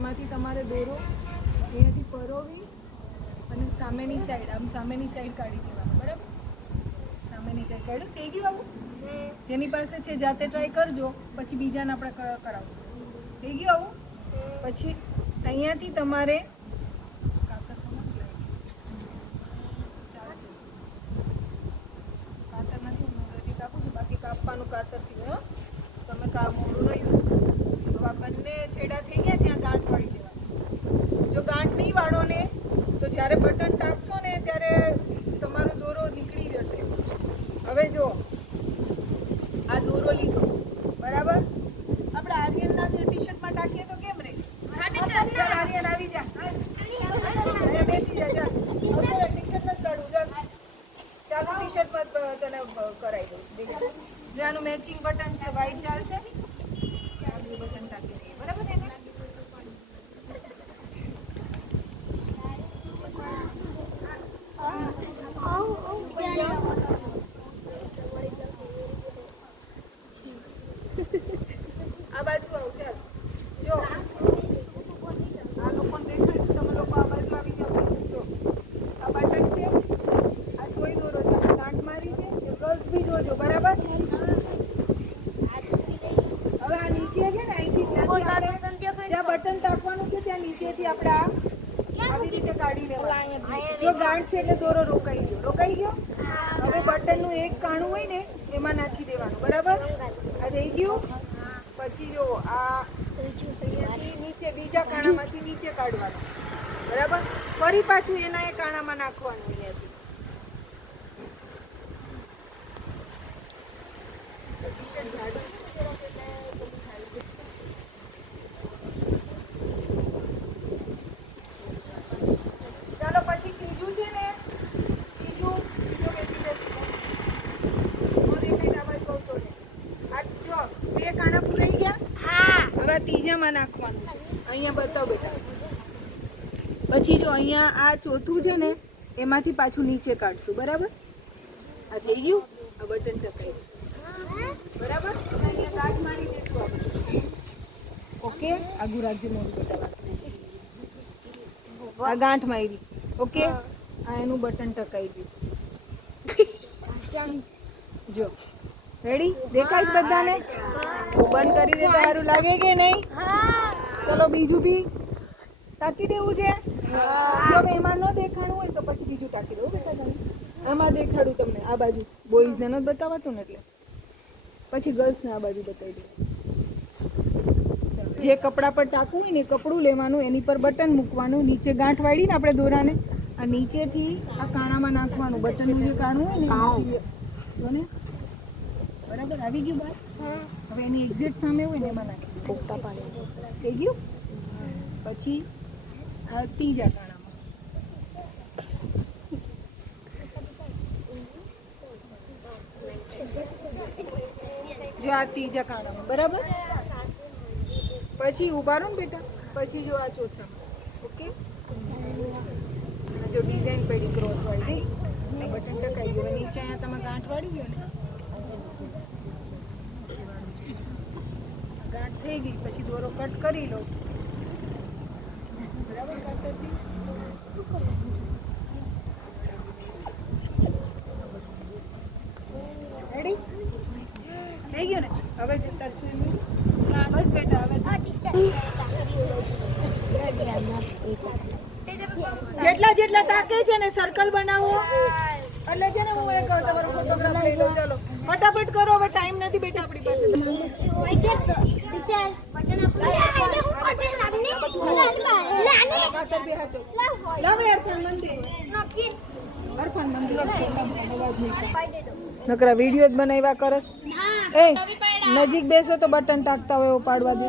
એમાંથી તમારે દોરો અહીંયાથી પરોવી અને સામેની સાઈડ આમ સામેની સાઈડ કાઢી દેવાનું, બરાબર? સામેની સાઈડ કાઢ્યું, થઈ ગયું આવું? જેની પાસે છે જાતે ટ્રાય કરજો, પછી બીજાને આપણે કરાવશું. થઈ ગયું આવું? પછી અહીંયાથી તમારે ચાલશે, કાતર નથી મોઢેથી કાપું છું, બાકી કાપવાનું કાતરથી હો, તમે મોઢુંનો યુઝ કરો. હવે બંને છેડા થઈ ગયા, ત્યાં ગાંઠ વાળી દેવાની. જો ગાંઠ નહીં વાળો ને તો જ્યારે બટન ટાંકશો ને ત્યારે તમારો દોરો નીકળી જશે. હવે જો આ દોરો લીધો, બરાબર? આપણે આર્યનના જે ટી શર્ટમાં ટાંકીએ તો કેમ રહે? આર્યન આવી જા, બેસી જા, ચાલ. ટી શર્ટ નથી કાઢવું, ચાલ ચાલો ટી શર્ટમાં તને કરાવી દઉં. જો આનું મેચિંગ બટન છે, વ્હાઈટ ચાલશે ને? બટન ટાંકી દઈએ, બરાબર? એને આ બાજુ આવું, ચાલ. જો આ લોકોને દેખાશે, તમે લોકો આ બાજુ આવી જાઓ. જો આ બટન છે, આ સોય દોરો છે, ગાંઠ મારી છે, એ ગર્લ્સ બી જોજો, બરાબર? હવે આ નીચે છે ને, અહીંથી જ્યાં બટન ટાંકવાનું છે ત્યાં નીચેથી આપણે આવી રીતે કાઢી લેવાનું. જો ગાંઠ છે એટલે દોરો રોકાઈ ગયો, રોકાઈ ગયો. હવે બટનનું એક કાણું હોય ને એમાં નાખી દેવાનું, બરાબર? આ થઈ ગયું. પછી જો આ નીચે બીજા કાણામાંથી નીચે કાઢવાનું, બરાબર? ફરી પાછું એના એ કાણામાં નાખવાનું અહીંયાથી. ચાલો પછી ત્રીજું છે ને, ત્રીજું બેસી જશે. આ જો બે કાણા પૂરાઈ ગયા. હવે ત્રીજામાં નાખવાનું છે. અહીંયા બતાવો બેટા. પછી જો અહીંયા આ ચોથું છે ને એમાંથી પાછું નીચે કાઢશું, બરાબર? આ થઈ ગયું. આ બટન ટકાઈ, બરાબર? અહીંયા ગાંઠ મારી દેશું આપણે. ઓકે, આગું રાખજો મોઢું બતાવવા. આ ગાંઠ મારી, ઓકે? આ એનું બટન ટકાઈ ગયું. જો રેડી દેખાય છે બધાને? બંધ કરી દે, સારું લાગે કે નહીં? ચલો બીજું બી ટાંકી દેવું છે. જો એમાં ન દેખાણું હોય તો પછી બીજું ટાંકી દેવું બેટા. તમે આમાં દેખાડું તમને, આ બાજુ બોયઝને નથી બતાવાતું ને, એટલે પછી ગર્લ્સને આ બાજુ બતાવી દઉં. જે કપડા પર ટાંકવું હોય ને કપડું લેવાનું, એની પર બટન મૂકવાનું, નીચે ગાંઠ વાળીને આપણે દોરાને આ નીચેથી આ કાણામાં નાખવાનું. બટનનું જે કાણું હોય ને, બરાબર? આવી ગયું બાર. હવે એની એક્ઝેક્ટ સામે હોય ને એમાં નાખી પોપટા પાડે. થઈ ગયું. પછી આ ત્રીજા કાણામાં જો આ ત્રીજા કાણામાં, બરાબર? પછી ઉભા રહો ને બેટા. પછી જો આ ચોથામાં, ઓકે? જો ડિઝાઇન પડી ક્રોસ વાળી, બટન ટકાઈ ગયું. નીચે અહીંયા તમે ગાંઠ વાળી ગયો ને, ગાંઠ થઈ ગઈ. પછી દોરો કટ કરી લો, બરાબર? કટરથી રેડી થઈ ગયું ને? હવે તરશું બસ બેટા. હવે જેટલા જેટલા ટાકે છે ને સર્કલ બનાવો. એટલે છે ને હું એક તમારો ફોટોગ્રાફ લઈ લઉં. ચાલો ફટાફટ કરો, હવે ટાઈમ નથી બેટા આપણી પાસે. નકરા વિડીયો જ બનાવ્યા કરસ. એ નજીક બેસો તો બટન ટાકતા હોય એવો પાડવા દે.